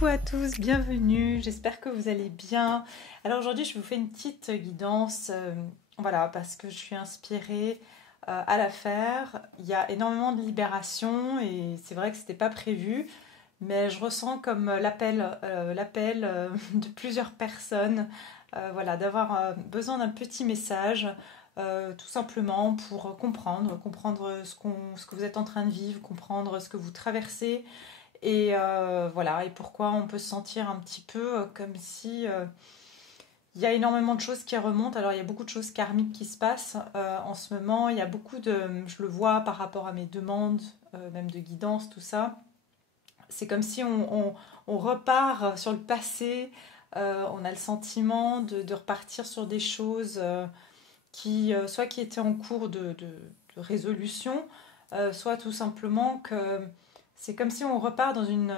Coucou à tous, bienvenue, j'espère que vous allez bien. Alors aujourd'hui je vous fais une petite guidance, voilà, parce que je suis inspirée à la faire. Il y a énormément de libération et c'est vrai que c'était pas prévu, mais je ressens comme l'appel de plusieurs personnes, voilà, d'avoir besoin d'un petit message. Tout simplement pour comprendre ce que vous êtes en train de vivre, comprendre ce que vous traversez, et voilà, et pourquoi on peut se sentir un petit peu comme si il y a énormément de choses qui remontent. Alors il y a beaucoup de choses karmiques qui se passent en ce moment. Il y a beaucoup de, je le vois par rapport à mes demandes, même de guidance, tout ça. C'est comme si on repart sur le passé. On a le sentiment de repartir sur des choses soit qui étaient en cours de résolution, soit tout simplement que c'est comme si on repart dans une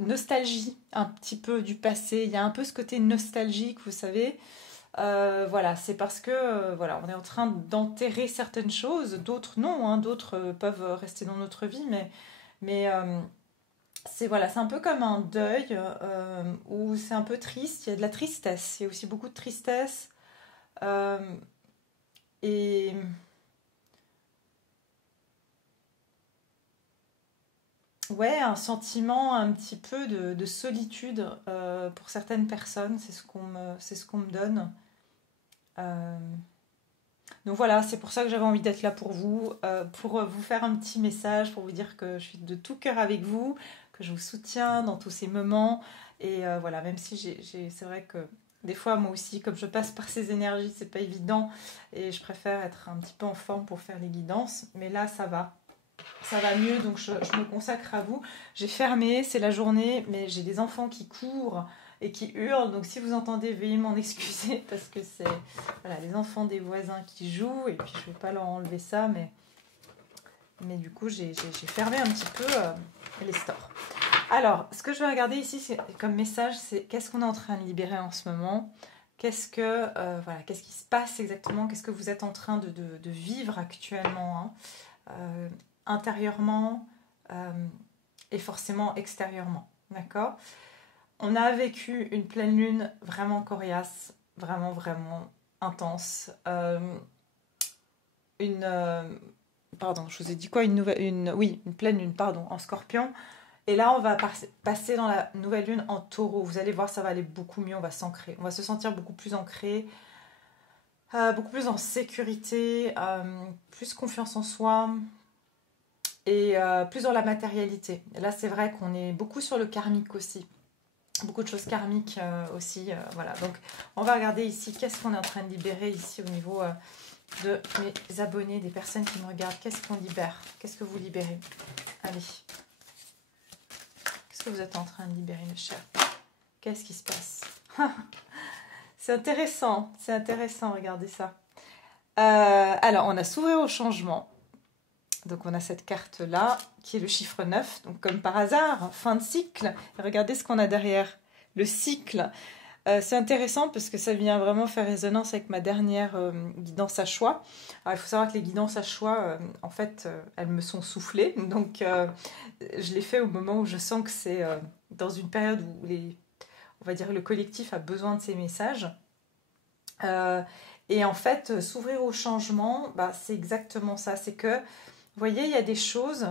nostalgie un petit peu du passé. Il y a un peu ce côté nostalgique, vous savez. Voilà, c'est parce que voilà, on est en train d'enterrer certaines choses, d'autres non, hein, d'autres peuvent rester dans notre vie, mais c'est voilà, c'est un peu comme un deuil où c'est un peu triste. Il y a de la tristesse, il y a aussi beaucoup de tristesse euh, et ouais, un sentiment un petit peu de solitude pour certaines personnes, c'est ce qu'on me donne. Euh, donc voilà, c'est pour ça que j'avais envie d'être là pour vous faire un petit message, pour vous dire que je suis de tout cœur avec vous, que je vous soutiens dans tous ces moments. Et voilà, même si c'est vrai que des fois, moi aussi, comme je passe par ces énergies, c'est pas évident. Et je préfère être un petit peu en forme pour faire les guidances. Mais là, ça va. Ça va mieux, donc je me consacre à vous. J'ai fermé, c'est la journée, mais j'ai des enfants qui courent et qui hurlent. Donc si vous entendez, veuillez m'en excuser parce que c'est voilà, les enfants des voisins qui jouent et puis je ne vais pas leur enlever ça, mais du coup j'ai fermé un petit peu les stores. Alors, ce que je vais regarder ici comme message, c'est qu'est-ce qu'on est en train de libérer en ce moment. Voilà, qu'est-ce qui se passe exactement, qu'est-ce que vous êtes en train de vivre actuellement, hein. Intérieurement et forcément extérieurement, d'accord? On a vécu une pleine lune vraiment coriace, vraiment vraiment intense, pardon, je vous ai dit quoi, une pleine lune, pardon, en Scorpion. Et là, on va passer dans la nouvelle lune en Taureau. Vous allez voir, ça va aller beaucoup mieux, on va s'ancrer, on va se sentir beaucoup plus ancré, beaucoup plus en sécurité, plus confiance en soi, et plus dans la matérialité. Et là, c'est vrai qu'on est beaucoup sur le karmique aussi. Beaucoup de choses karmiques aussi. Voilà. Donc, on va regarder ici qu'est-ce qu'on est en train de libérer ici au niveau de mes abonnés, des personnes qui me regardent. Qu'est-ce qu'on libère? Qu'est-ce que vous libérez? Allez. Qu'est-ce que vous êtes en train de libérer, mes chers? Qu'est-ce qui se passe? C'est intéressant, regardez ça. Alors, on a s'ouvrir au changement. Donc on a cette carte-là, qui est le chiffre 9. Donc comme par hasard, fin de cycle. Et regardez ce qu'on a derrière, le cycle. C'est intéressant parce que ça vient vraiment faire résonance avec ma dernière guidance à choix. Alors il faut savoir que les guidances à choix, en fait, elles me sont soufflées. Donc je les fais au moment où je sens que c'est dans une période où on va dire le collectif a besoin de ces messages. Et en fait, s'ouvrir au changement, bah, c'est exactement ça. C'est que vous voyez, il y a des choses,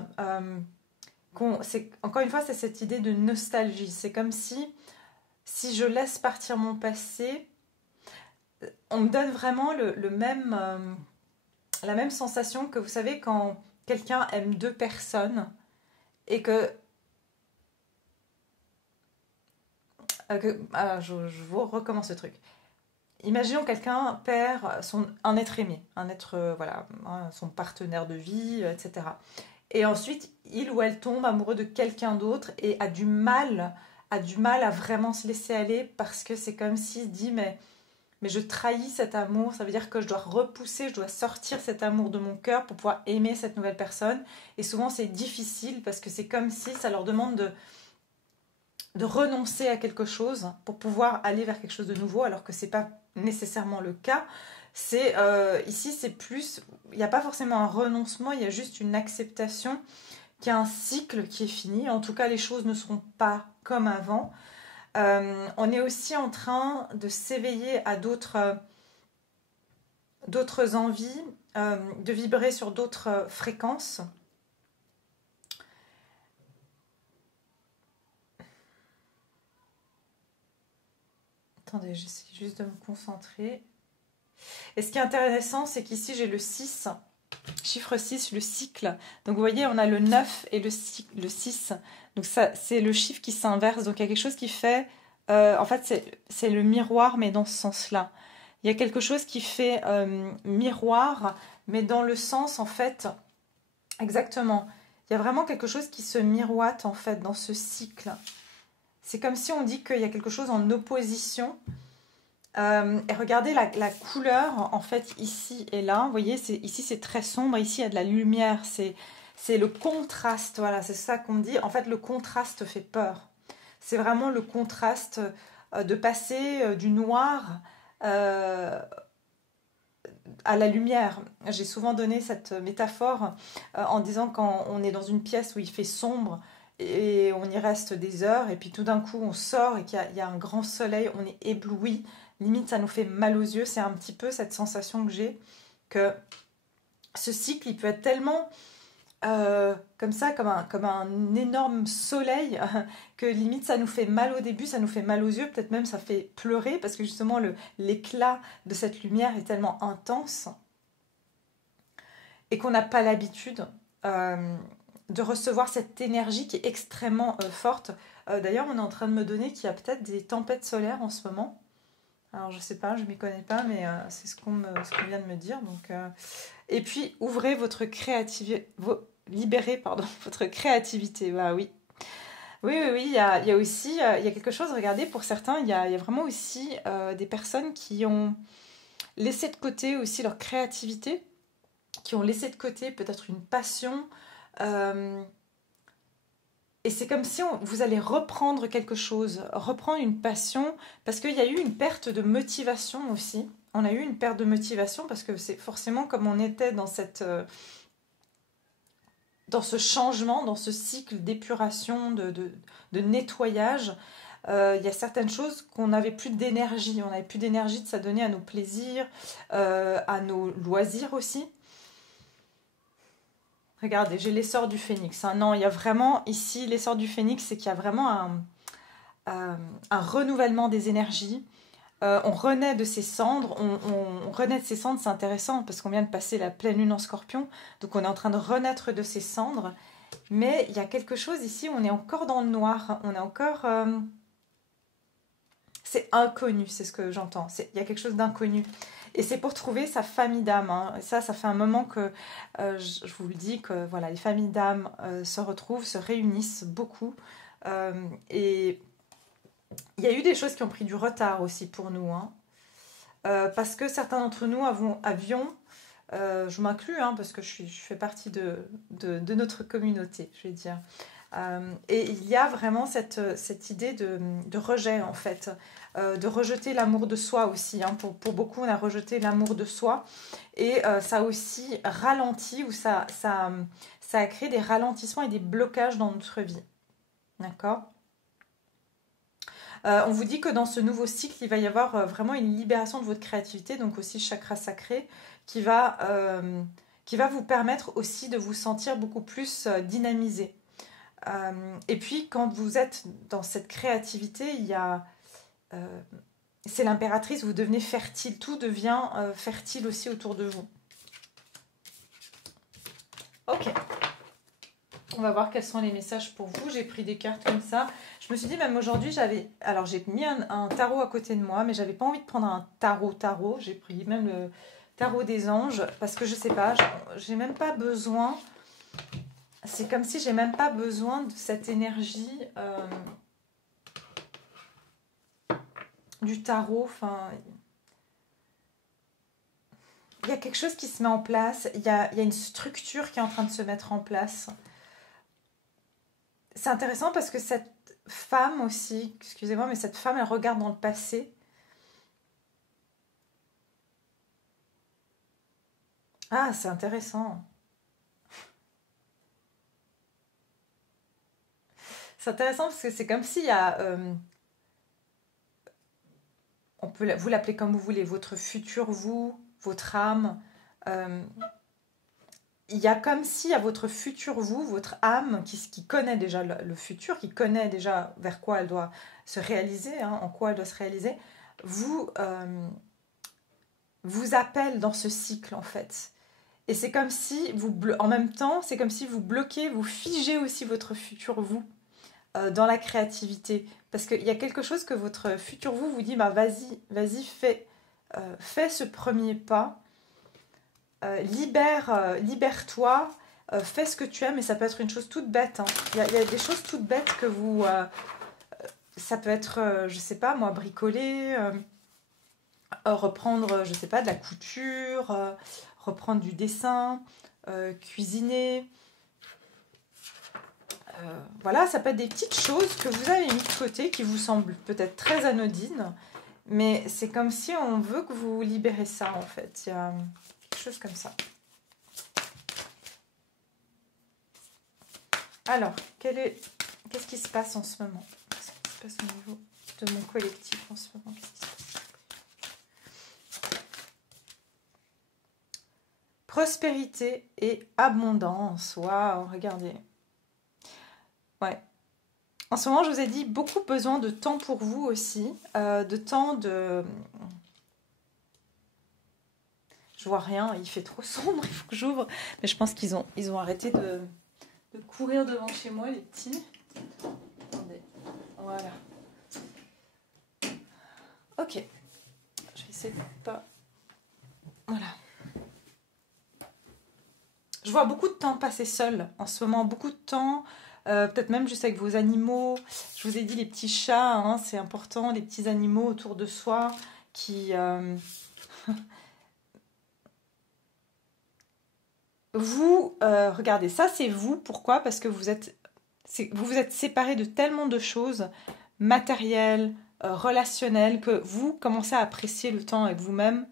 encore une fois, c'est cette idée de nostalgie. C'est comme si je laisse partir mon passé, on me donne vraiment la même sensation que, vous savez, quand quelqu'un aime deux personnes et alors, je vous recommence ce truc. Imaginons quelqu'un perd un être aimé, un être, voilà, son partenaire de vie, etc. Et ensuite, il ou elle tombe amoureux de quelqu'un d'autre et a du mal à vraiment se laisser aller parce que c'est comme s'il se dit mais je trahis cet amour, ça veut dire que je dois repousser, je dois sortir cet amour de mon cœur pour pouvoir aimer cette nouvelle personne. Et souvent, c'est difficile parce que c'est comme si ça leur demande de renoncer à quelque chose pour pouvoir aller vers quelque chose de nouveau, alors que c'est pas nécessairement le cas. Ici c'est plus, il n'y a pas forcément un renoncement, il y a juste une acceptation qu'il y a un cycle qui est fini. En tout cas, les choses ne seront pas comme avant. On est aussi en train de s'éveiller à d'autres envies, de vibrer sur d'autres fréquences. Attendez, j'essaie juste de me concentrer. Et ce qui est intéressant, c'est qu'ici, j'ai le 6, chiffre 6, le cycle. Donc, vous voyez, on a le 9 et le 6. Donc, ça, c'est le chiffre qui s'inverse. Donc, il y a quelque chose qui fait... en fait, c'est le miroir, mais dans ce sens-là. Il y a quelque chose qui fait miroir, mais dans le sens, en fait, exactement. Il y a vraiment quelque chose qui se miroite, en fait, dans ce cycle. C'est comme si on dit qu'il y a quelque chose en opposition. Et regardez la couleur, en fait, ici et là. Vous voyez, ici, c'est très sombre. Ici, il y a de la lumière. C'est le contraste. Voilà, c'est ça qu'on dit. En fait, le contraste fait peur. C'est vraiment le contraste de passer du noir à la lumière. J'ai souvent donné cette métaphore en disant quand on est dans une pièce où il fait sombre et on y reste des heures et puis tout d'un coup on sort et qu'il y a un grand soleil, on est ébloui, limite ça nous fait mal aux yeux. C'est un petit peu cette sensation que j'ai, que ce cycle il peut être tellement comme ça, comme un énorme soleil, que limite ça nous fait mal au début, ça nous fait mal aux yeux, peut-être même ça fait pleurer, parce que justement l'éclat de cette lumière est tellement intense, et qu'on n'a pas l'habitude de recevoir cette énergie qui est extrêmement forte. D'ailleurs, on est en train de me donner qu'il y a peut-être des tempêtes solaires en ce moment. Alors je sais pas, je m'y connais pas, mais c'est ce qu'on vient de me dire. Donc, et puis ouvrez votre créativité, libérez votre créativité. Bah oui, oui. Il y a aussi, il y a quelque chose. Regardez, pour certains, il y a vraiment aussi des personnes qui ont laissé de côté aussi leur créativité, qui ont laissé de côté peut-être une passion. Et c'est comme si vous allez reprendre quelque chose, reprendre une passion, parce qu'il y a eu une perte de motivation aussi. On a eu une perte de motivation parce que c'est forcément comme on était dans dans ce changement, dans ce cycle d'épuration, de nettoyage. Il y a certaines choses qu'on n'avait plus d'énergie. On n'avait plus d'énergie de s'adonner à nos plaisirs, à nos loisirs aussi. Regardez, j'ai l'essor du phénix. Non, il y a vraiment ici, l'essor du phénix, c'est qu'il y a vraiment un renouvellement des énergies. On renaît de ses cendres. On renaît de ses cendres, c'est intéressant parce qu'on vient de passer la pleine lune en scorpion. Donc on est en train de renaître de ses cendres. Mais il y a quelque chose ici, on est encore dans le noir. On est encore... c'est inconnu, c'est ce que j'entends. Il y a quelque chose d'inconnu. Et c'est pour trouver sa famille d'âme. Hein. Ça fait un moment que je vous le dis que voilà, les familles d'âme se retrouvent, se réunissent beaucoup. Et il y a eu des choses qui ont pris du retard aussi pour nous. Hein. Parce que certains d'entre nous avions, je m'inclus hein, parce que je fais partie de notre communauté, je vais dire. Et il y a vraiment cette idée de rejet en fait, de rejeter l'amour de soi aussi. Hein. Pour beaucoup, on a rejeté l'amour de soi et ça a aussi ralenti ou ça a créé des ralentissements et des blocages dans notre vie. D'accord ? On vous dit que dans ce nouveau cycle, il va y avoir vraiment une libération de votre créativité, donc aussi chakra sacré, qui va vous permettre aussi de vous sentir beaucoup plus dynamisé. Et puis, quand vous êtes dans cette créativité, il y a... c'est l'impératrice, vous devenez fertile. Tout devient fertile aussi autour de vous. Ok. On va voir quels sont les messages pour vous. J'ai pris des cartes comme ça. Je me suis dit, même aujourd'hui, alors, j'ai mis un tarot à côté de moi, mais j'avais pas envie de prendre un tarot. J'ai pris même le tarot des anges, parce que je sais pas, j'ai même pas besoin... C'est comme si j'ai même pas besoin de cette énergie du tarot. Enfin, il y a quelque chose qui se met en place. Il y a une structure qui est en train de se mettre en place. C'est intéressant parce que cette femme aussi, excusez-moi, mais cette femme, elle regarde dans le passé. Ah, c'est intéressant. C'est intéressant parce que c'est comme s'il y a, vous l'appeler comme vous voulez, votre futur vous, votre âme. euh, il y a comme si à votre futur vous, votre âme, qui connaît déjà le futur, qui connaît déjà vers quoi elle doit se réaliser, hein, en quoi elle doit se réaliser, vous, vous appelle dans ce cycle en fait. Et c'est comme si en même temps, c'est comme si vous bloquez, vous figez aussi votre futur vous dans la créativité. Parce qu'il y a quelque chose que votre futur vous vous dit, bah vas-y, fais ce premier pas, libère-toi, fais ce que tu aimes, et ça peut être une chose toute bête. Hein. Il y a des choses toutes bêtes que vous... ça peut être, je sais pas moi, bricoler, reprendre, je sais pas, de la couture, reprendre du dessin, cuisiner. Voilà, ça peut être des petites choses que vous avez mis de côté, qui vous semblent peut-être très anodines, mais c'est comme si on veut que vous libérez ça en fait. Il y a quelque chose comme ça. Alors, qu'est-ce qui se passe en ce moment? Qu'est-ce qui se passe au niveau de mon collectif en ce moment? Qu'est-ce qui se passe? Prospérité et abondance. Waouh, regardez. Ouais. En ce moment, je vous ai dit, beaucoup besoin de temps pour vous aussi. De temps de... Je vois rien, il fait trop sombre, il faut que j'ouvre. Mais je pense qu'ils ont arrêté de courir devant chez moi, les petits. Attendez, voilà. Ok. Je vais essayer de pas... Voilà. Je vois beaucoup de temps passer seul en ce moment, beaucoup de temps, peut-être même juste avec vos animaux. Je vous ai dit les petits chats, hein, c'est important, les petits animaux autour de soi qui... Vous, regardez, ça c'est vous, pourquoi? Parce que vous vous êtes séparés de tellement de choses matérielles, relationnelles, que vous commencez à apprécier le temps avec vous-même.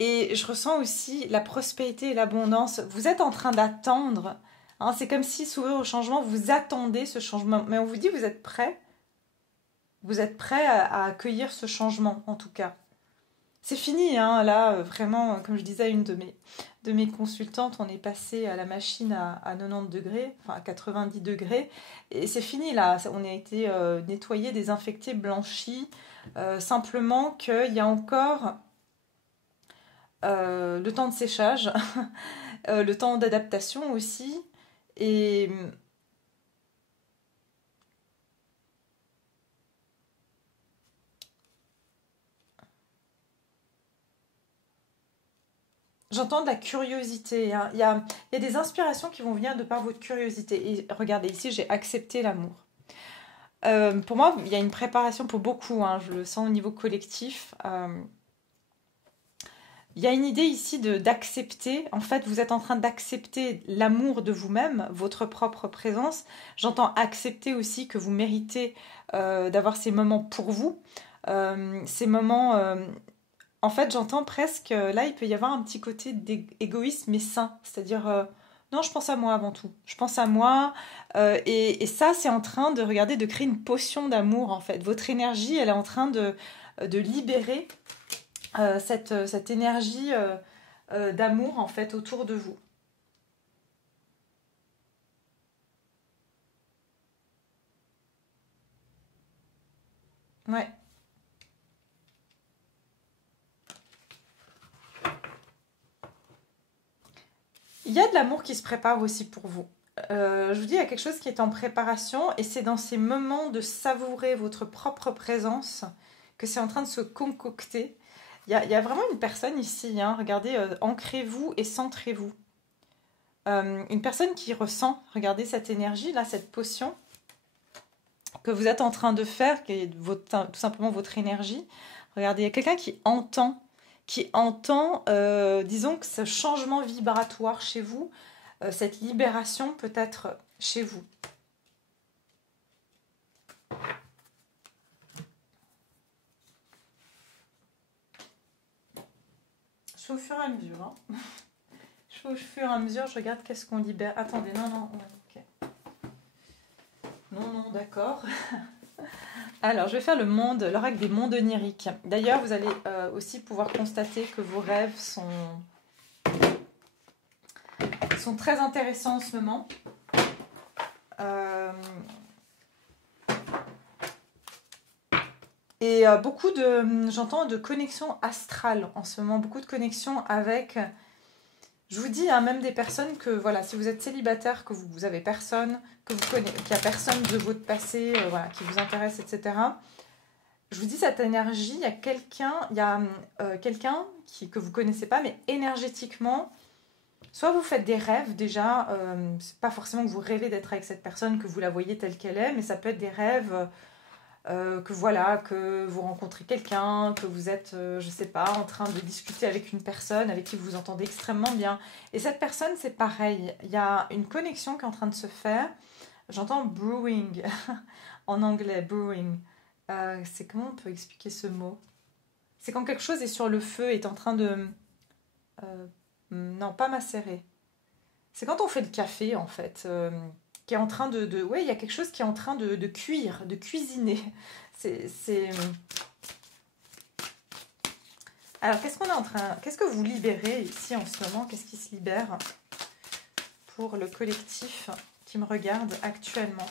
Et je ressens aussi la prospérité et l'abondance. Vous êtes en train d'attendre. Hein, c'est comme si s'ouvrir au changement, vous attendez ce changement. Mais on vous dit, vous êtes prêt. Vous êtes prêt à accueillir ce changement, en tout cas. C'est fini, hein, là, vraiment, comme je disais à une de mes consultantes, on est passé à la machine à 90 degrés, enfin à 90 degrés. Et c'est fini, là. On a été nettoyé, désinfecté, blanchi. Simplement qu'il y a encore... le temps de séchage, le temps d'adaptation aussi. Et j'entends de la curiosité. Hein. Il y a des inspirations qui vont venir de par votre curiosité. Et regardez, ici, j'ai accepté l'amour. Pour moi, il y a une préparation pour beaucoup. Hein, je le sens au niveau collectif. Il y a une idée ici d'accepter. En fait, vous êtes en train d'accepter l'amour de vous-même, votre propre présence. J'entends accepter aussi que vous méritez d'avoir ces moments pour vous. Ces moments... en fait, j'entends presque... là, il peut y avoir un petit côté d'égoïsme, mais sain. C'est-à-dire... non, je pense à moi avant tout. Je pense à moi. Et ça, c'est en train de, regarder, de créer une potion d'amour, en fait. Votre énergie, elle est en train de libérer cette énergie d'amour en fait autour de vous. Ouais. Il y a de l'amour qui se prépare aussi pour vous. Je vous dis, il y a quelque chose qui est en préparation et c'est dans ces moments de savourer votre propre présence que c'est en train de se concocter. Il y a vraiment une personne ici, hein, regardez, ancrez-vous et centrez-vous. Une personne qui ressent, regardez cette énergie, là, cette potion que vous êtes en train de faire, qui est tout simplement votre énergie. Regardez, il y a quelqu'un qui entend disons que ce changement vibratoire chez vous, cette libération peut-être chez vous. Je fais au fur et à mesure. Hein. Je Au fur et à mesure, je regarde qu'est-ce qu'on libère. Attendez, non, non, ouais, ok. Non, non, d'accord. Alors, je vais faire l'oracle des mondes oniriques. D'ailleurs, vous allez aussi pouvoir constater que vos rêves sont très intéressants en ce moment. Et beaucoup j'entends de connexions astrales en ce moment, beaucoup de connexions avec, je vous dis, hein, même des personnes que, voilà, si vous êtes célibataire, que vous avez personne, que vous connaissez, qu'il n'y a personne de votre passé, voilà, qui vous intéresse, etc. Je vous dis, cette énergie, il y a quelqu'un que vous ne connaissez pas, mais énergétiquement, soit vous faites des rêves déjà, c'est pas forcément que vous rêvez d'être avec cette personne, que vous la voyez telle qu'elle est, mais ça peut être des rêves que vous rencontrez quelqu'un, que vous êtes, je sais pas, en train de discuter avec une personne avec qui vous vous entendez extrêmement bien. Et cette personne, c'est pareil, il y a une connexion qui est en train de se faire. J'entends brewing, en anglais, brewing. C'est comment on peut expliquer ce mot? C'est quand quelque chose est sur le feu, est en train de... non, pas macérer. C'est quand on fait le café, en fait, qui est en train de... Oui, il y a quelque chose qui est en train de cuire, de cuisiner. Alors, qu'est-ce que vous libérez ici en ce moment? Qu'est-ce qui se libère pour le collectif qui me regarde actuellement?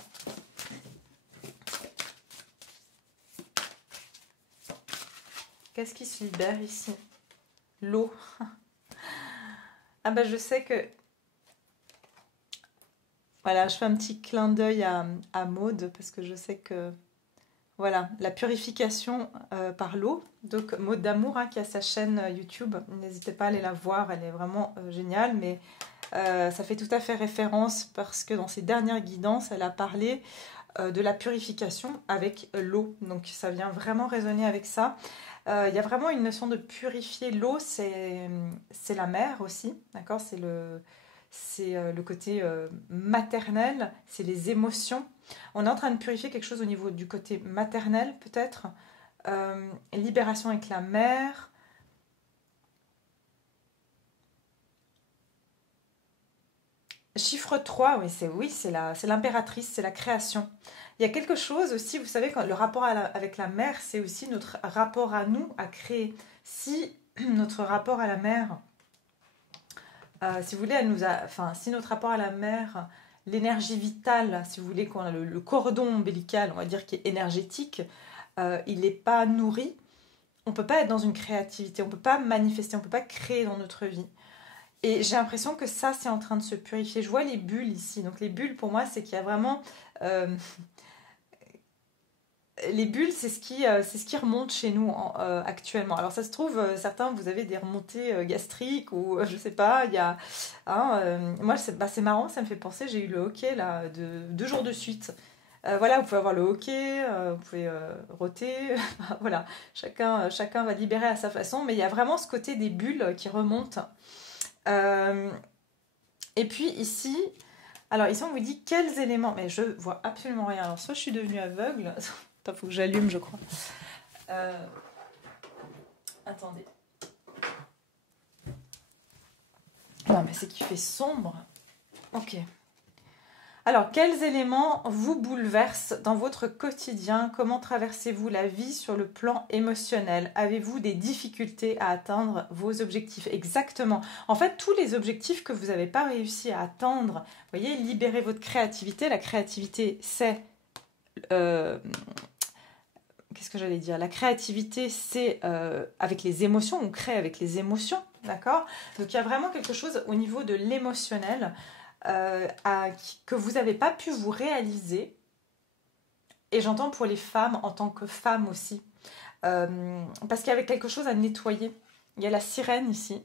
Qu'est-ce qui se libère ici? L'eau. Ah ben, je sais que... Voilà, je fais un petit clin d'œil à Maude parce que je sais que... Voilà, la purification par l'eau. Donc, Maude d'Amour, hein, qui a sa chaîne YouTube. N'hésitez pas à aller la voir, elle est vraiment géniale. Mais ça fait tout à fait référence parce que dans ses dernières guidances, elle a parlé de la purification avec l'eau. Donc, ça vient vraiment résonner avec ça. Il y a vraiment une notion de purifier l'eau, c'est la mer aussi, d'accord? C'est le côté maternel, c'est les émotions. On est en train de purifier quelque chose au niveau du côté maternel, peut-être. Libération avec la mer. Chiffre 3, oui, c'est l'impératrice, c'est la création. Il y a quelque chose aussi, vous savez, le rapport avec la mer, c'est aussi notre rapport à nous, à créer. Si notre rapport à la mer, si vous voulez, si notre rapport à la mer, l'énergie vitale, si vous voulez, qu'on a le cordon ombilical, on va dire, qui est énergétique, il n'est pas nourri, on ne peut pas être dans une créativité, on ne peut pas manifester, on ne peut pas créer dans notre vie. Et j'ai l'impression que ça, c'est en train de se purifier. Je vois les bulles ici. Donc les bulles, pour moi, c'est qu'il y a vraiment... les bulles, c'est ce qui remonte chez nous actuellement. Alors ça se trouve, certains, vous avez des remontées gastriques ou je sais pas, il y a... moi, c'est marrant, ça me fait penser, j'ai eu le hockey là, 2 jours de suite. Voilà, vous pouvez avoir le hockey, vous pouvez rôter, voilà, chacun va libérer à sa façon, mais il y a vraiment ce côté des bulles qui remontent. Et puis ici, alors ici on vous dit quels éléments, mais je vois absolument rien. Alors soit je suis devenue aveugle, il faut que j'allume je crois. Attendez. Non mais c'est qu'il fait sombre. Ok. Alors, quels éléments vous bouleversent dans votre quotidien? Comment traversez-vous la vie sur le plan émotionnel? Avez-vous des difficultés à atteindre vos objectifs? Exactement. En fait, tous les objectifs que vous n'avez pas réussi à atteindre, vous voyez, libérez votre créativité. La créativité, c'est... qu'est-ce que j'allais dire? La créativité, c'est avec les émotions. On crée avec les émotions, d'accord? Donc, il y a vraiment quelque chose au niveau de l'émotionnel que vous n'avez pas pu vous réaliser, et j'entends pour les femmes en tant que femmes aussi, parce qu'il y avait quelque chose à nettoyer. Il y a la sirène ici,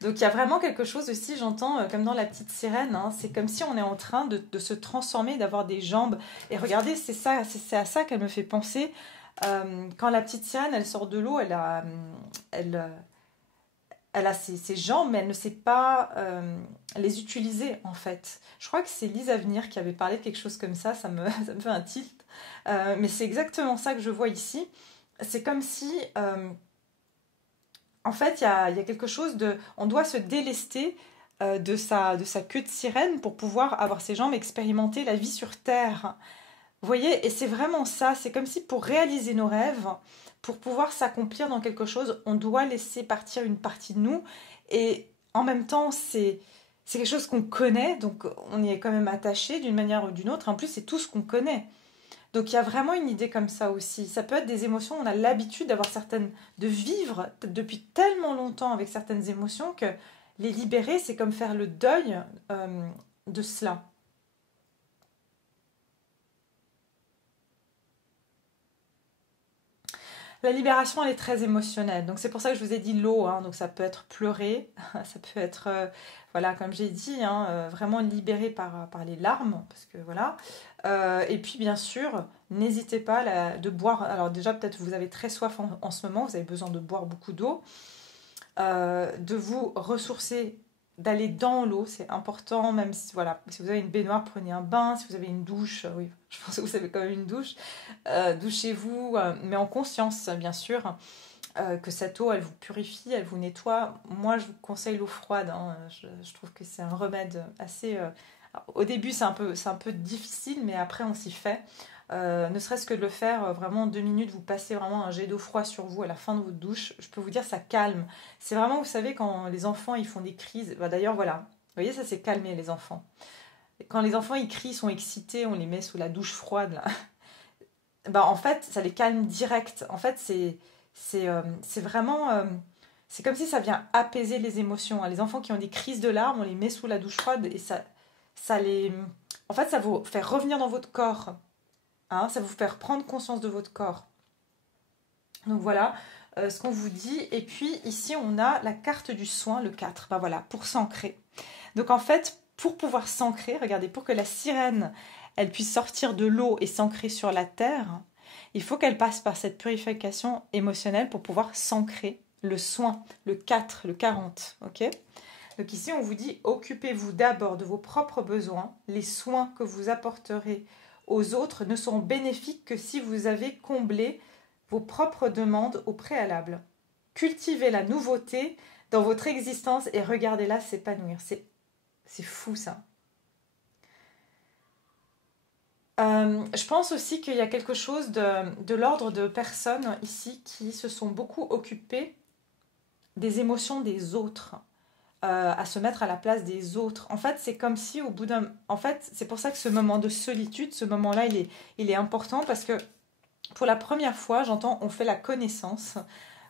donc il y a vraiment quelque chose aussi, j'entends comme dans la petite sirène, hein, c'est comme si on est en train de se transformer, d'avoir des jambes, et regardez, c'est à ça qu'elle me fait penser. Quand la petite sirène elle sort de l'eau, elle a ses jambes, mais elle ne sait pas les utiliser, en fait. Je crois que c'est Lise Avenir qui avait parlé de quelque chose comme ça, ça me fait un tilt. Mais c'est exactement ça que je vois ici. C'est comme si, en fait, il y a quelque chose de... On doit se délester de sa queue de sirène pour pouvoir avoir ses jambes, expérimenter la vie sur Terre. Vous voyez, et c'est vraiment ça, c'est comme si pour réaliser nos rêves, pour pouvoir s'accomplir dans quelque chose, on doit laisser partir une partie de nous, et en même temps, c'est quelque chose qu'on connaît, donc on y est quand même attaché d'une manière ou d'une autre, en plus c'est tout ce qu'on connaît. Donc il y a vraiment une idée comme ça aussi. Ça peut être des émotions, on a l'habitude d'avoir certaines, de vivre depuis tellement longtemps avec certaines émotions que les libérer, c'est comme faire le deuil de cela. La libération, elle est très émotionnelle. Donc c'est pour ça que je vous ai dit l'eau. Hein. Donc ça peut être pleurer, ça peut être, voilà, comme j'ai dit, hein, vraiment libéré par les larmes, parce que voilà. Et puis bien sûr, n'hésitez pas de boire. Alors déjà, peut-être vous avez très soif en ce moment, vous avez besoin de boire beaucoup d'eau, de vous ressourcer, d'aller dans l'eau, c'est important, même si, voilà, si vous avez une baignoire, prenez un bain, si vous avez une douche, oui, je pense que vous avez quand même une douche, douchez-vous, mais en conscience, bien sûr, que cette eau, elle vous purifie, elle vous nettoie. Moi, je vous conseille l'eau froide, hein, je trouve que c'est un remède assez... au début, c'est un peu difficile, mais après, on s'y fait. Ne serait-ce que de le faire vraiment en 2 minutes, vous passez vraiment un jet d'eau froid sur vous à la fin de votre douche, je peux vous dire ça calme. C'est vraiment, vous savez, quand les enfants ils font des crises, bah, d'ailleurs voilà, vous voyez ça c'est calmé les enfants. Quand les enfants ils crient, ils sont excités, on les met sous la douche froide là. Bah, en fait ça les calme direct. En fait c'est vraiment, c'est comme si ça vient apaiser les émotions. Les enfants qui ont des crises de larmes, on les met sous la douche froide et ça les... En fait ça vous fait revenir dans votre corps. Hein, ça va vous faire prendre conscience de votre corps. Donc voilà ce qu'on vous dit. Et puis ici, on a la carte du soin, le 4. Ben voilà, pour s'ancrer. Donc en fait, pour pouvoir s'ancrer, regardez, pour que la sirène, elle puisse sortir de l'eau et s'ancrer sur la terre, il faut qu'elle passe par cette purification émotionnelle pour pouvoir s'ancrer. Le soin, le 4, le 40. Ok ? Donc ici, on vous dit, occupez-vous d'abord de vos propres besoins. Les soins que vous apporterez aux autres ne seront bénéfiques que si vous avez comblé vos propres demandes au préalable. Cultivez la nouveauté dans votre existence et regardez-la s'épanouir. C'est fou ça. Je pense aussi qu'il y a quelque chose de l'ordre de personnes ici qui se sont beaucoup occupées des émotions des autres. À se mettre à la place des autres. En fait, c'est comme si au bout d'un... En fait, c'est pour ça que ce moment de solitude, ce moment-là, il est important parce que pour la première fois, j'entends, on fait la connaissance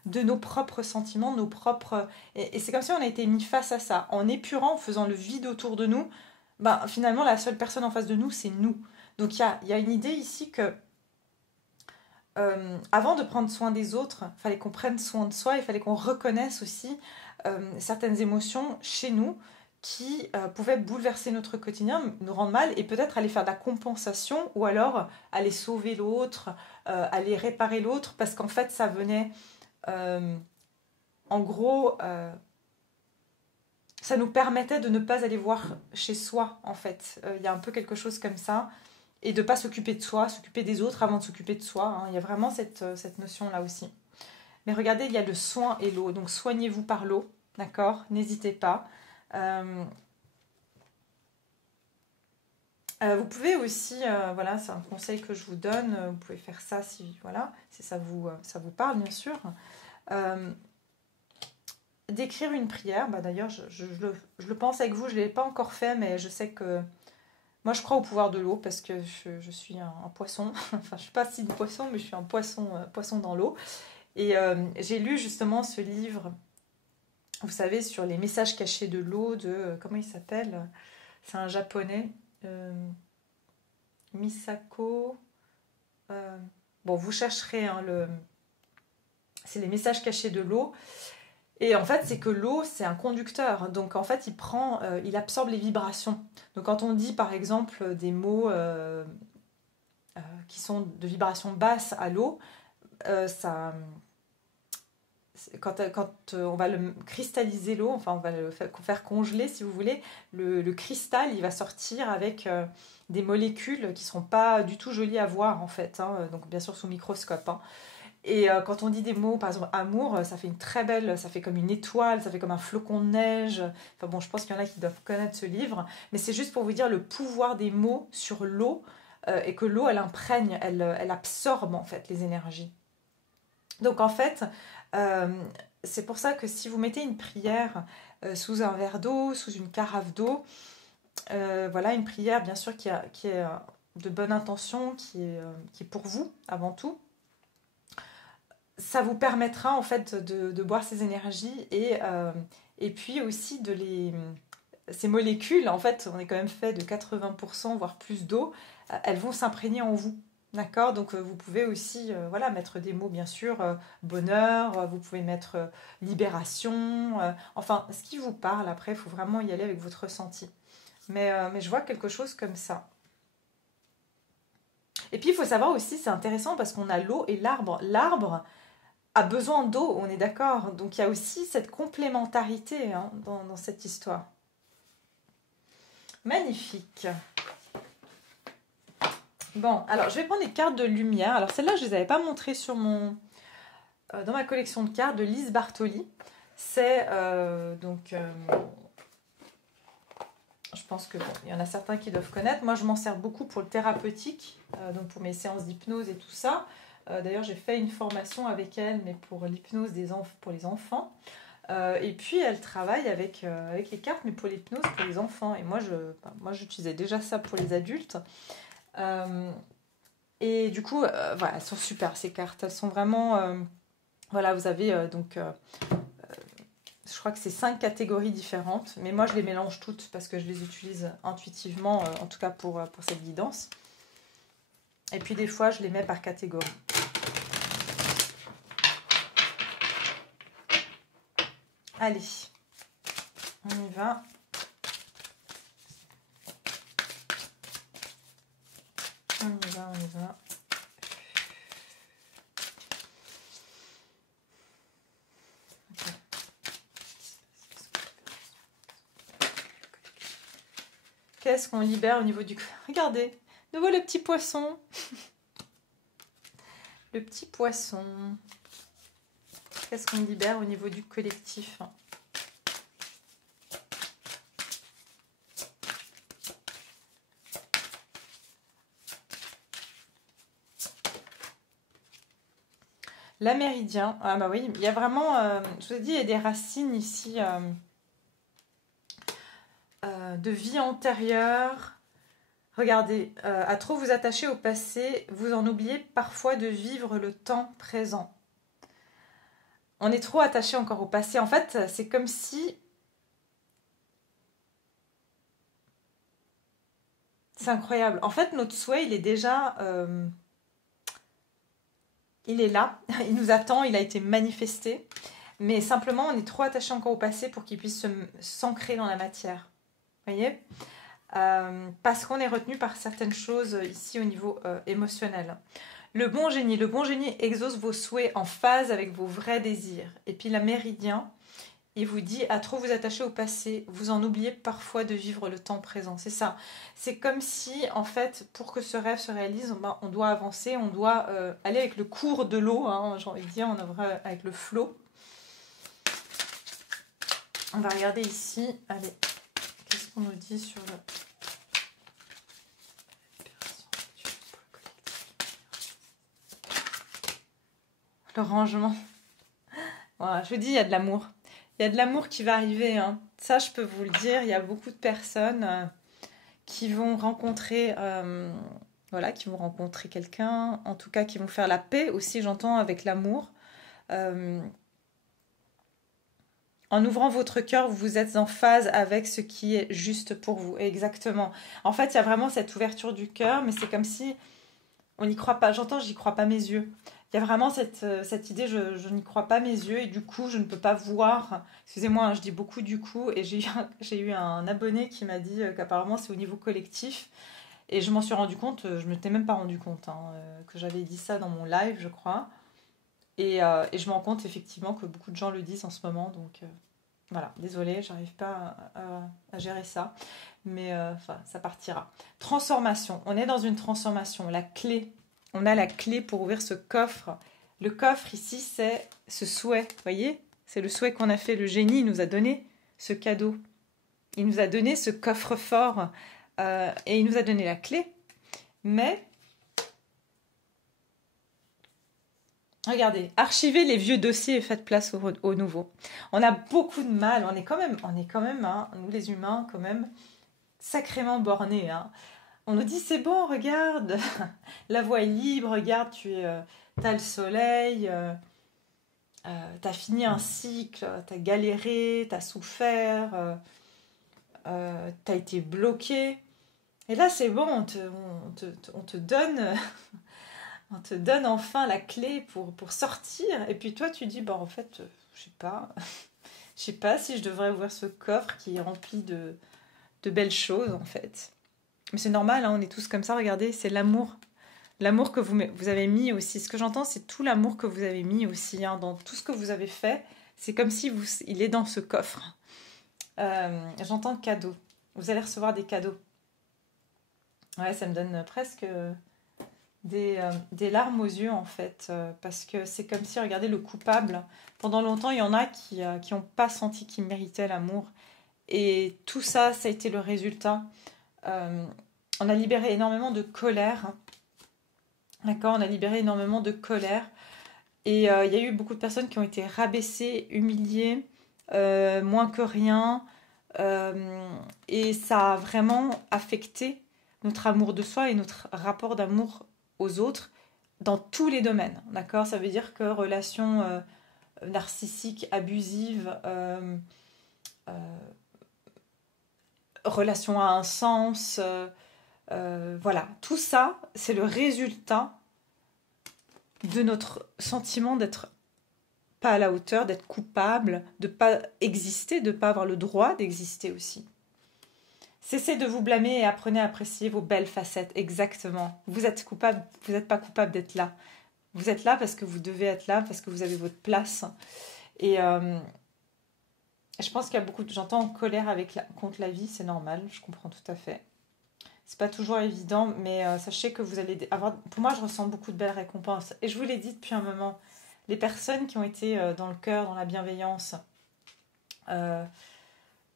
de nos propres sentiments, nos propres... Et c'est comme si on a été mis face à ça. En épurant, en faisant le vide autour de nous, ben, finalement, la seule personne en face de nous, c'est nous. Donc, il y a une idée ici que avant de prendre soin des autres, il fallait qu'on prenne soin de soi, il fallait qu'on reconnaisse aussi certaines émotions chez nous qui pouvaient bouleverser notre quotidien, nous rendre mal et peut-être aller faire de la compensation ou alors aller sauver l'autre, aller réparer l'autre parce qu'en fait ça venait en gros ça nous permettait de ne pas aller voir chez soi en fait. Il y a un peu quelque chose comme ça et de ne pas s'occuper de soi, s'occuper des autres avant de s'occuper de soi. Hein. Il y a vraiment cette notion-là aussi. Mais regardez, il y a le soin et l'eau. Donc soignez-vous par l'eau, d'accord ? N'hésitez pas. Vous pouvez aussi, voilà, c'est un conseil que je vous donne. Vous pouvez faire ça si, voilà, si ça vous parle, bien sûr. D'écrire une prière. Bah, d'ailleurs, je le pense avec vous. Je ne l'ai pas encore fait, mais je sais que moi, je crois au pouvoir de l'eau parce que je suis un poisson. Enfin, je ne suis pas si de poisson, mais je suis un poisson dans l'eau. Et j'ai lu justement ce livre, vous savez, sur les messages cachés de l'eau, comment il s'appelle ? C'est un japonais, Misako. Bon, vous chercherez, hein, c'est les messages cachés de l'eau. Et en fait, c'est que l'eau, c'est un conducteur. Donc, en fait, il absorbe les vibrations. Donc, quand on dit, par exemple, des mots qui sont de vibrations basses à l'eau, quand on va le cristalliser l'eau, enfin, on va le faire congeler, si vous voulez, le cristal, il va sortir avec des molécules qui ne seront pas du tout jolies à voir, en fait. Hein, donc, bien sûr, sous microscope. Hein. Et quand on dit des mots, par exemple amour, ça fait une très belle, ça fait comme une étoile, ça fait comme un flocon de neige. Enfin bon, je pense qu'il y en a qui doivent connaître ce livre, mais c'est juste pour vous dire le pouvoir des mots sur l'eau et que l'eau, elle imprègne, elle absorbe en fait les énergies. Donc en fait, euh, c'est pour ça que si vous mettez une prière sous un verre d'eau, sous une carafe d'eau, voilà, une prière bien sûr qui est de bonne intention, qui est pour vous avant tout, ça vous permettra en fait de boire ces énergies et puis aussi ces molécules, en fait, on est quand même fait de 80% voire plus d'eau, elles vont s'imprégner en vous. D'accord. Donc vous pouvez aussi voilà, mettre des mots bien sûr, bonheur, vous pouvez mettre libération, enfin ce qui vous parle. Après, il faut vraiment y aller avec votre ressenti. Mais je vois quelque chose comme ça. Et puis il faut savoir aussi, c'est intéressant parce qu'on a l'eau et l'arbre. L'arbre a besoin d'eau, on est d'accord. Donc il y a aussi cette complémentarité hein, dans cette histoire. Magnifique. Bon, alors je vais prendre des cartes de lumière. Alors celles-là, je ne les avais pas montrées sur dans ma collection de cartes de Lise Bartoli. C'est je pense que il y en a certains qui doivent connaître. Moi, je m'en sers beaucoup pour le thérapeutique, donc pour mes séances d'hypnose et tout ça. D'ailleurs, j'ai fait une formation avec elle, mais pour l'hypnose pour les enfants. Et puis, elle travaille avec les cartes, mais pour l'hypnose pour les enfants. Et moi, j'utilisais déjà ça pour les adultes. Et du coup, voilà, elles sont super ces cartes. Elles sont vraiment... voilà, vous avez je crois que c'est 5 catégories différentes. Mais moi, je les mélange toutes parce que je les utilise intuitivement, en tout cas pour cette guidance. Et puis des fois, je les mets par catégorie. Allez, on y va. On y va, on y va. Okay. Qu'est-ce qu'on libère au niveau du... Regardez, de nouveau le petit poisson. Le petit poisson. Qu'est-ce qu'on libère au niveau du collectif ? L'améridien. Ah bah oui, il y a vraiment... je vous ai dit, il y a des racines ici de vie antérieure. Regardez, à trop vous attacher au passé, vous en oubliez parfois de vivre le temps présent. On est trop attaché encore au passé. En fait, c'est comme si... C'est incroyable. En fait, notre souhait, il est déjà... il est là, il nous attend, il a été manifesté. Mais simplement, on est trop attaché encore au passé pour qu'il puisse s'ancrer dans la matière. Vous voyez ? Parce qu'on est retenu par certaines choses ici au niveau émotionnel. Le bon génie exauce vos souhaits en phase avec vos vrais désirs. Et puis la méridien, il vous dit, à trop vous attacher au passé, vous en oubliez parfois de vivre le temps présent. C'est ça. C'est comme si, en fait, pour que ce rêve se réalise, on doit avancer, on doit aller avec le cours de l'eau, hein, j'ai envie de dire, on œuvre avec le flot. On va regarder ici. Allez, qu'est-ce qu'on nous dit sur le rangement? Voilà, je vous dis, il y a de l'amour. Il y a de l'amour qui va arriver. Hein. Ça, je peux vous le dire. Il y a beaucoup de personnes qui vont rencontrer, qui vont rencontrer quelqu'un. En tout cas, qui vont faire la paix aussi, j'entends, avec l'amour. En ouvrant votre cœur, vous êtes en phase avec ce qui est juste pour vous. Exactement. En fait, il y a vraiment cette ouverture du cœur, mais c'est comme si on n'y croit pas. J'entends, j'y crois pas mes yeux. Il y a vraiment cette idée, je n'y crois pas mes yeux et du coup, je ne peux pas voir. Excusez-moi, hein, je dis beaucoup du coup. Et j'ai eu un abonné qui m'a dit qu'apparemment, c'est au niveau collectif. Et je m'en suis rendu compte, je ne m'étais même pas rendu compte que j'avais dit ça dans mon live, je crois. Et je me rends compte effectivement que beaucoup de gens le disent en ce moment. Donc voilà, désolée, j'arrive pas à gérer ça. Mais ça partira. Transformation, on est dans une transformation. La clé. On a la clé pour ouvrir ce coffre Le coffre ici, c'est ce souhait, vous voyez? C'est le souhait qu'on a fait, le génie nous a donné ce cadeau. Il nous a donné ce coffre-fort et il nous a donné la clé. Mais, regardez, archivez les vieux dossiers et faites place au nouveau. On a beaucoup de mal, on est quand même hein, nous les humains, quand même, sacrément bornés. Hein. On nous dit, c'est bon, regarde, la voie est libre, regarde, t'as le soleil, t'as fini un cycle, t'as galéré, t'as souffert, t'as été bloqué. Et là, c'est bon, on te donne, on te donne enfin la clé pour sortir. Et puis toi, tu dis, bah, en fait, je sais pas si je devrais ouvrir ce coffre qui est rempli de belles choses, en fait. Mais c'est normal, hein, on est tous comme ça, regardez, c'est l'amour. L'amour que vous avez mis aussi. Ce que j'entends, c'est tout l'amour que vous avez mis aussi hein, dans tout ce que vous avez fait. C'est comme si il est dans ce coffre. J'entends cadeau. Vous allez recevoir des cadeaux. Ouais, ça me donne presque des larmes aux yeux, en fait. Parce que c'est comme si, regardez, le coupable. Pendant longtemps, il y en a qui n'ont pas senti qu'ils méritaient l'amour. Et tout ça, ça a été le résultat. On a libéré énormément de colère. D'accord, on a libéré énormément de colère. Et il y a eu beaucoup de personnes qui ont été rabaissées, humiliées, moins que rien. Et ça a vraiment affecté notre amour de soi et notre rapport d'amour aux autres dans tous les domaines. D'accord, ça veut dire que relations narcissiques, abusives, relations à un sens, voilà, tout ça, c'est le résultat de notre sentiment d'être pas à la hauteur, d'être coupable, de pas exister, de pas avoir le droit d'exister aussi. Cessez de vous blâmer et apprenez à apprécier vos belles facettes, exactement. Vous êtes coupable, vous n'êtes pas coupable d'être là. Vous êtes là parce que vous devez être là, parce que vous avez votre place. Et je pense qu'il y a beaucoup de... J'entends en colère contre la vie, c'est normal, je comprends tout à fait. C'est pas toujours évident, mais sachez que vous allez avoir... Pour moi, je ressens beaucoup de belles récompenses. Et je vous l'ai dit depuis un moment, les personnes qui ont été dans le cœur, dans la bienveillance,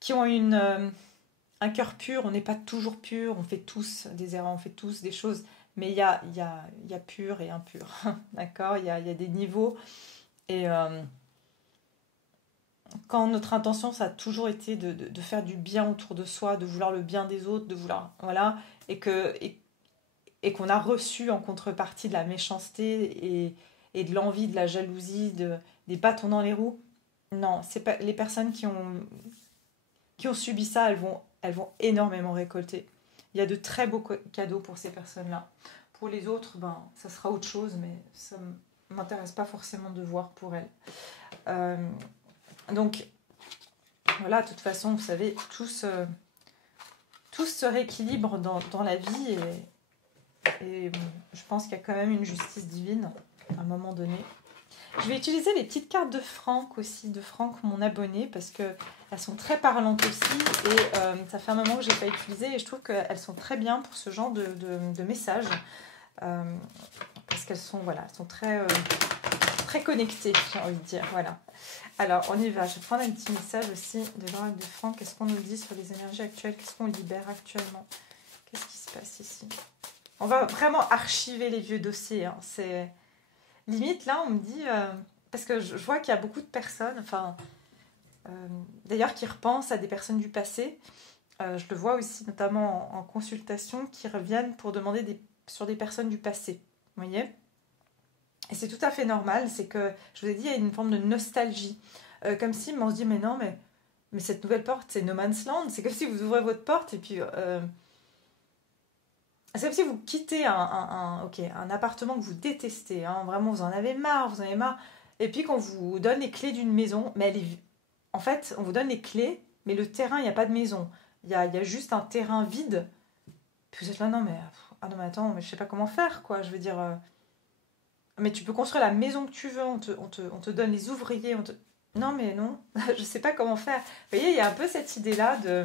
qui ont un cœur pur, on n'est pas toujours pur, on fait tous des erreurs, on fait tous des choses, mais il y a pur et impur, d'accord? Il y a des niveaux, et quand notre intention, ça a toujours été de faire du bien autour de soi, de vouloir le bien des autres, de vouloir... Voilà, et qu'on a reçu en contrepartie de la méchanceté et de l'envie, de la jalousie, des bâtons dans les roues. Non, c'est pas, les personnes qui ont subi ça, elles vont énormément récolter. Il y a de très beaux cadeaux pour ces personnes-là. Pour les autres, ben, ça sera autre chose, mais ça ne m'intéresse pas forcément de voir pour elles. Donc, voilà, de toute façon, vous savez, tout se rééquilibre dans la vie et je pense qu'il y a quand même une justice divine à un moment donné. Je vais utiliser les petites cartes de Franck aussi, de Franck, mon abonné, parce qu'elles sont très parlantes aussi et ça fait un moment que je n'ai pas utilisé et je trouve qu'elles sont très bien pour ce genre de messages parce qu'elles sont, voilà, elles sont très, très connectées, j'ai envie de dire. Voilà. Alors, on y va. Je vais prendre un petit message aussi de l'oracle de Franck. Qu'est-ce qu'on nous dit sur les énergies actuelles? Qu'est-ce qu'on libère actuellement? Qu'est-ce qui se passe ici? On va vraiment archiver les vieux dossiers. Hein. C'est... Limite, là, on me dit... parce que je vois qu'il y a beaucoup de personnes, enfin... d'ailleurs, qui repensent à des personnes du passé. Je le vois aussi, notamment en consultation, qui reviennent pour demander sur des personnes du passé. Vous voyez ? Et c'est tout à fait normal, c'est que, je vous ai dit, il y a une forme de nostalgie. Comme si on se dit, mais non, mais cette nouvelle porte, c'est no man's land. C'est comme si vous ouvrez votre porte et puis... c'est comme si vous quittez un appartement que vous détestez. Hein, vraiment, vous en avez marre. Et puis qu'on vous donne les clés d'une maison, mais en fait, on vous donne les clés, mais le terrain, il n'y a pas de maison. Il y a juste un terrain vide. Puis vous êtes là, non, mais attends, mais je sais pas comment faire, quoi. Je veux dire... mais tu peux construire la maison que tu veux, on te donne les ouvriers, non mais non, je sais pas comment faire. Vous voyez, il y a un peu cette idée-là de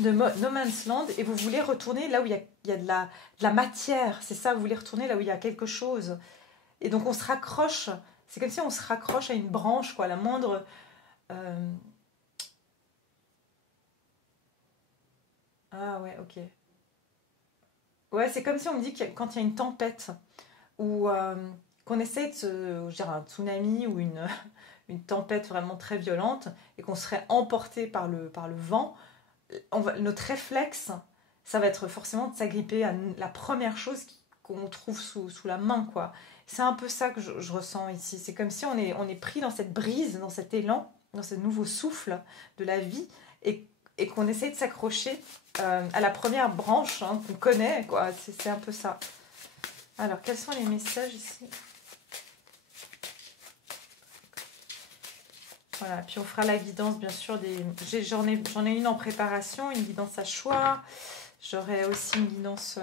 no man's land et vous voulez retourner là où il y a de la matière, c'est ça, vous voulez retourner là où il y a quelque chose. Et donc on se raccroche, c'est comme si on se raccroche à une branche, quoi, la moindre... Ah ouais, ok. Ouais, c'est comme si on me dit que quand il y a une tempête, ou qu'on essaie de se... Je dirais un tsunami ou une tempête vraiment très violente, et qu'on serait emporté par le vent, notre réflexe, ça va être forcément de s'agripper à la première chose qu'on trouve sous la main, quoi. C'est un peu ça que je ressens ici. C'est comme si on est pris dans cette brise, dans cet élan, dans ce nouveau souffle de la vie, et qu'on essaye de s'accrocher à la première branche hein, qu'on connaît, quoi. C'est un peu ça. Alors, quels sont les messages ici? Voilà, puis on fera la guidance, bien sûr. J'en ai une en préparation, une guidance à choix. J'aurai aussi une guidance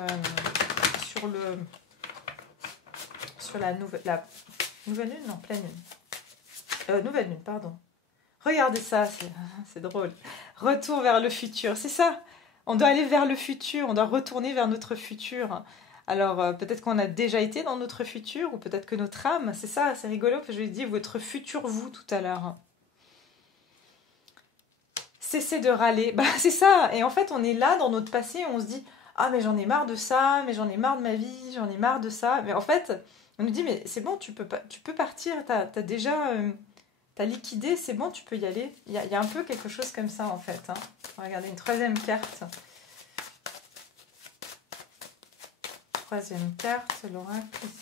sur la nouvelle lune, non, pleine lune. Nouvelle lune, pardon. Regardez ça, c'est drôle. Retour vers le futur, c'est ça. On doit aller vers le futur, on doit retourner vers notre futur. Alors, peut-être qu'on a déjà été dans notre futur, ou peut-être que notre âme, c'est ça, c'est rigolo, que je lui ai dit votre futur vous tout à l'heure. Cessez de râler. Bah, c'est ça. Et en fait, on est là dans notre passé et on se dit ah, mais j'en ai marre de ça, mais j'en ai marre de ma vie, j'en ai marre de ça. Mais en fait, on nous dit mais c'est bon, tu peux partir, t'as déjà t'as liquidé, c'est bon, tu peux y aller. Il y a un peu quelque chose comme ça en fait. Hein. Regardez, une troisième carte. Troisième carte, l'oracle ici.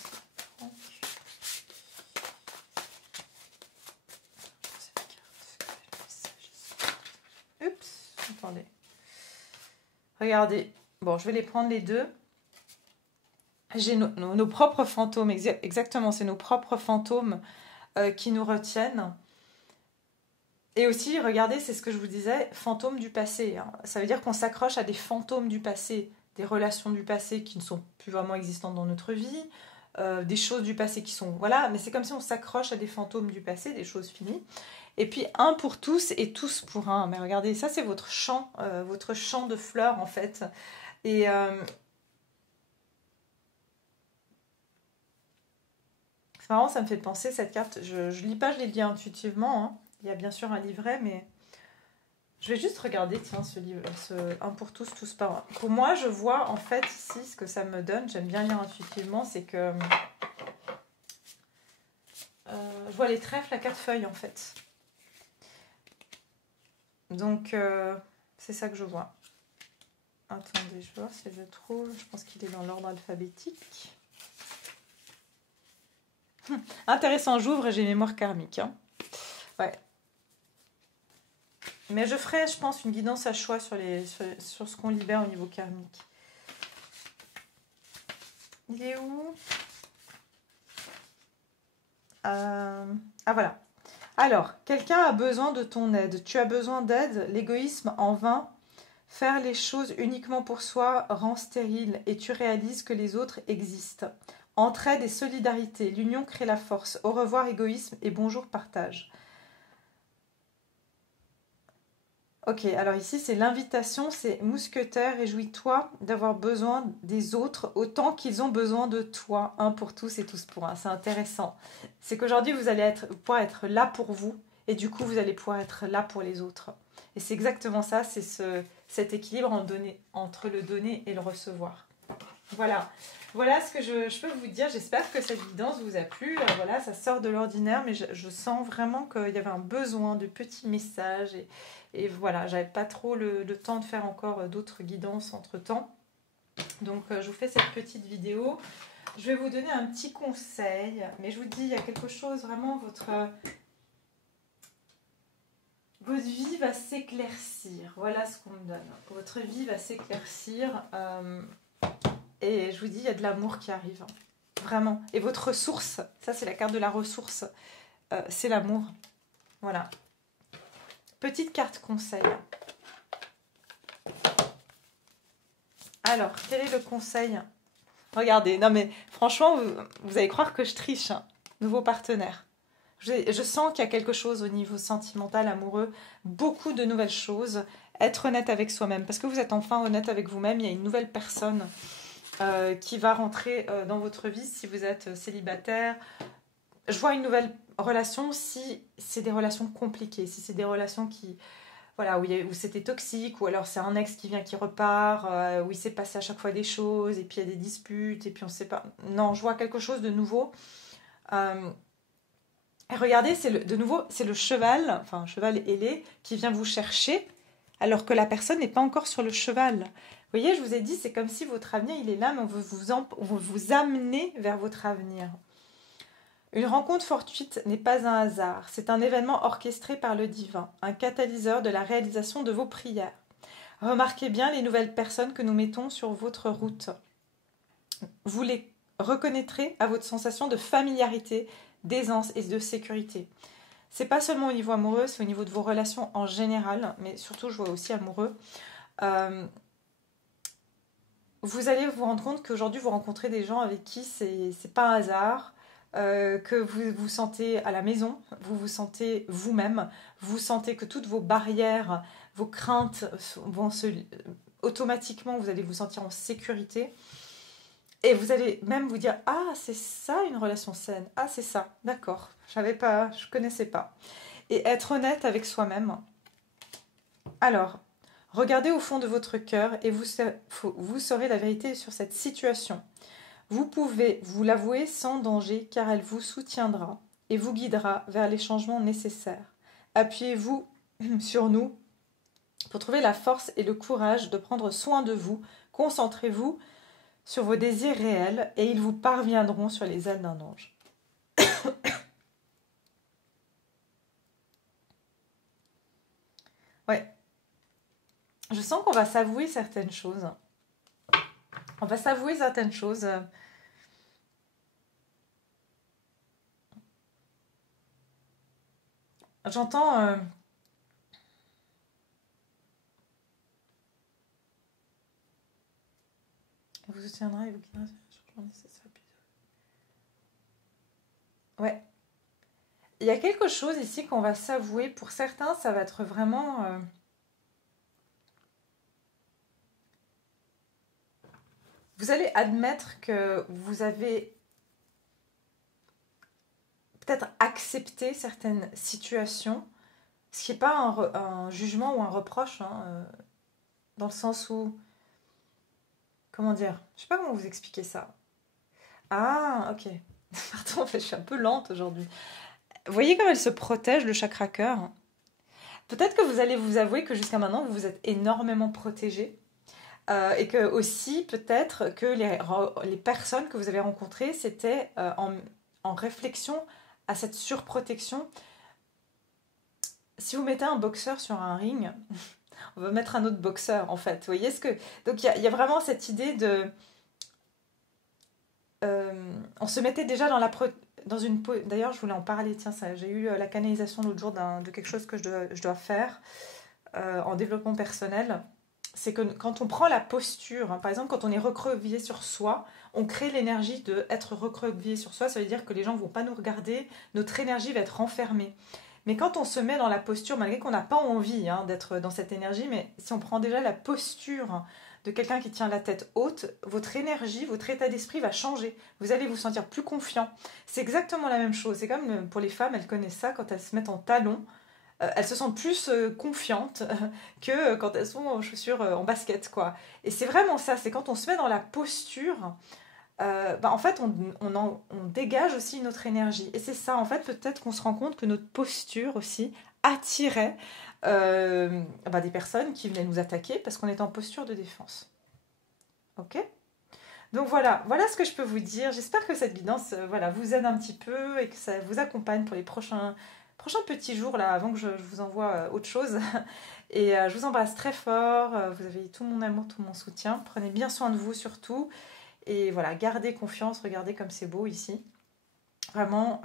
Oups, attendez. Regardez. Bon, je vais les prendre les deux. J'ai nos propres fantômes, exactement, c'est nos propres fantômes qui nous retiennent. Et aussi, regardez, c'est ce que je vous disais, fantômes du passé. Hein. Ça veut dire qu'on s'accroche à des fantômes du passé, des relations du passé qui ne sont plus vraiment existantes dans notre vie, des choses du passé qui sont... Voilà, mais c'est comme si on s'accroche à des fantômes du passé, des choses finies. Et puis, un pour tous et tous pour un. Mais regardez, ça, c'est votre champ de fleurs, en fait. Et... c'est marrant, ça me fait penser, cette carte. Je lis pas, je les lis intuitivement. Hein. Il y a bien sûr un livret, mais... Je vais juste regarder, tiens, ce livre, un pour tous, tous par un. Pour moi, je vois, en fait, ici, ce que ça me donne, j'aime bien lire intuitivement, c'est que... je vois les trèfles à 4 feuilles, en fait. Donc, c'est ça que je vois. Attendez, je vais voir si je le trouve. Je pense qu'il est dans l'ordre alphabétique. Intéressant, j'ouvre et j'ai mémoire karmique. Hein. Ouais. Mais je ferai, je pense, une guidance à choix sur ce qu'on libère au niveau karmique. Il est où? Ah voilà. Alors, quelqu'un a besoin de ton aide. Tu as besoin d'aide. L'égoïsme en vain. Faire les choses uniquement pour soi rend stérile et tu réalises que les autres existent. Entraide et solidarité. L'union crée la force. Au revoir égoïsme et bonjour partage. Ok, alors ici c'est l'invitation, c'est mousquetaire, réjouis-toi d'avoir besoin des autres autant qu'ils ont besoin de toi, un pour tous et tous pour un. C'est intéressant. C'est qu'aujourd'hui vous allez pouvoir être là pour vous et du coup vous allez pouvoir être là pour les autres. Et c'est exactement ça, c'est cet équilibre entre le donner et le recevoir. Voilà ce que je peux vous dire. J'espère que cette guidance vous a plu. Voilà, ça sort de l'ordinaire, mais je sens vraiment qu'il y avait un besoin de petits messages. Et voilà, j'avais pas trop le temps de faire encore d'autres guidances entre-temps. Donc, je vous fais cette petite vidéo. Je vais vous donner un petit conseil. Mais je vous dis, il y a quelque chose, vraiment, votre vie va s'éclaircir. Voilà ce qu'on me donne. Votre vie va s'éclaircir. Et je vous dis, il y a de l'amour qui arrive. Vraiment. Et votre ressource, ça c'est la carte de la ressource, c'est l'amour. Voilà. Petite carte conseil. Alors, quel est le conseil? Regardez, non mais franchement, vous allez croire que je triche. Hein. Nouveau partenaire. Je sens qu'il y a quelque chose au niveau sentimental, amoureux, beaucoup de nouvelles choses. Être honnête avec soi-même, parce que vous êtes enfin honnête avec vous-même, il y a une nouvelle personne qui va rentrer dans votre vie si vous êtes célibataire. Je vois une nouvelle relation si c'est des relations compliquées, si c'est des relations qui, voilà, où c'était toxique, ou alors c'est un ex qui vient, qui repart, où il s'est passé à chaque fois des choses, et puis il y a des disputes, et puis on sait pas. Non, je vois quelque chose de nouveau. Et regardez, de nouveau, c'est le cheval, enfin un cheval ailé, qui vient vous chercher, alors que la personne n'est pas encore sur le cheval. Vous voyez, je vous ai dit, c'est comme si votre avenir, il est là, mais on veut vous amener vers votre avenir. Une rencontre fortuite n'est pas un hasard, c'est un événement orchestré par le divin, un catalyseur de la réalisation de vos prières. Remarquez bien les nouvelles personnes que nous mettons sur votre route. Vous les reconnaîtrez à votre sensation de familiarité, d'aisance et de sécurité. C'est pas seulement au niveau amoureux, c'est au niveau de vos relations en général, mais surtout je vois aussi amoureux. Vous allez vous rendre compte qu'aujourd'hui vous rencontrez des gens avec qui c'est pas un hasard. Que vous vous sentez à la maison, vous vous sentez vous-même, vous sentez que toutes vos barrières, vos craintes vont automatiquement, vous allez vous sentir en sécurité. Et vous allez même vous dire, ah, c'est ça une relation saine, ah, c'est ça, d'accord, je connaissais pas. Et être honnête avec soi-même. Alors, regardez au fond de votre cœur et vous saurez la vérité sur cette situation. Vous pouvez vous l'avouer sans danger car elle vous soutiendra et vous guidera vers les changements nécessaires. Appuyez-vous sur nous pour trouver la force et le courage de prendre soin de vous. Concentrez-vous sur vos désirs réels et ils vous parviendront sur les ailes d'un ange. Ouais. Je sens qu'on va s'avouer certaines choses. On va s'avouer certaines choses. J'entends... vous soutiendra et vous guidera sur les changements nécessaires. Ouais. Il y a quelque chose ici qu'on va s'avouer. Pour certains, ça va être vraiment... Vous allez admettre que vous avez peut-être accepté certaines situations, ce qui n'est pas un jugement ou un reproche, hein, dans le sens où... Comment dire? Je ne sais pas comment vous expliquer ça. Ah, ok. Pardon, en fait, je suis un peu lente aujourd'hui. Vous voyez comme elle se protège, le chakra cœur? Peut-être que vous allez vous avouer que jusqu'à maintenant, vous vous êtes énormément protégé. Et que aussi, peut-être que les personnes que vous avez rencontrées, c'était en réflexion à cette surprotection. Si vous mettez un boxeur sur un ring, on va mettre un autre boxeur, en fait. Vous voyez ce que... Donc, il y a vraiment cette idée de... on se mettait déjà dans une... D'ailleurs, je voulais en parler. Tiens, j'ai eu la canalisation l'autre jour de quelque chose que je dois faire en développement personnel. C'est que quand on prend la posture, hein, par exemple, quand on est recroquevillé sur soi, on crée l'énergie d'être recroquevillé sur soi. Ça veut dire que les gens ne vont pas nous regarder, notre énergie va être renfermée. Mais quand on se met dans la posture, malgré qu'on n'a pas envie d'être dans cette énergie, mais si on prend déjà la posture de quelqu'un qui tient la tête haute, votre énergie, votre état d'esprit va changer. Vous allez vous sentir plus confiant. C'est exactement la même chose. C'est comme pour les femmes, elles connaissent ça quand elles se mettent en talons. Elles se sentent plus confiantes que quand elles sont en chaussures en basket, quoi. Et c'est vraiment ça, c'est quand on se met dans la posture, en fait, on dégage aussi notre énergie. Et c'est ça, en fait, peut-être qu'on se rend compte que notre posture aussi attirait des personnes qui venaient nous attaquer parce qu'on est en posture de défense. Ok ? Donc voilà ce que je peux vous dire. J'espère que cette guidance vous aide un petit peu et que ça vous accompagne pour les prochains petits jours là, avant que je vous envoie autre chose. Et je vous embrasse très fort. Vous avez tout mon amour, tout mon soutien. Prenez bien soin de vous surtout. Et voilà, gardez confiance. Regardez comme c'est beau ici. Vraiment,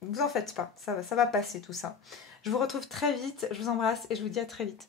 vous en faites pas. Ça va passer tout ça. Je vous retrouve très vite. Je vous embrasse et je vous dis à très vite.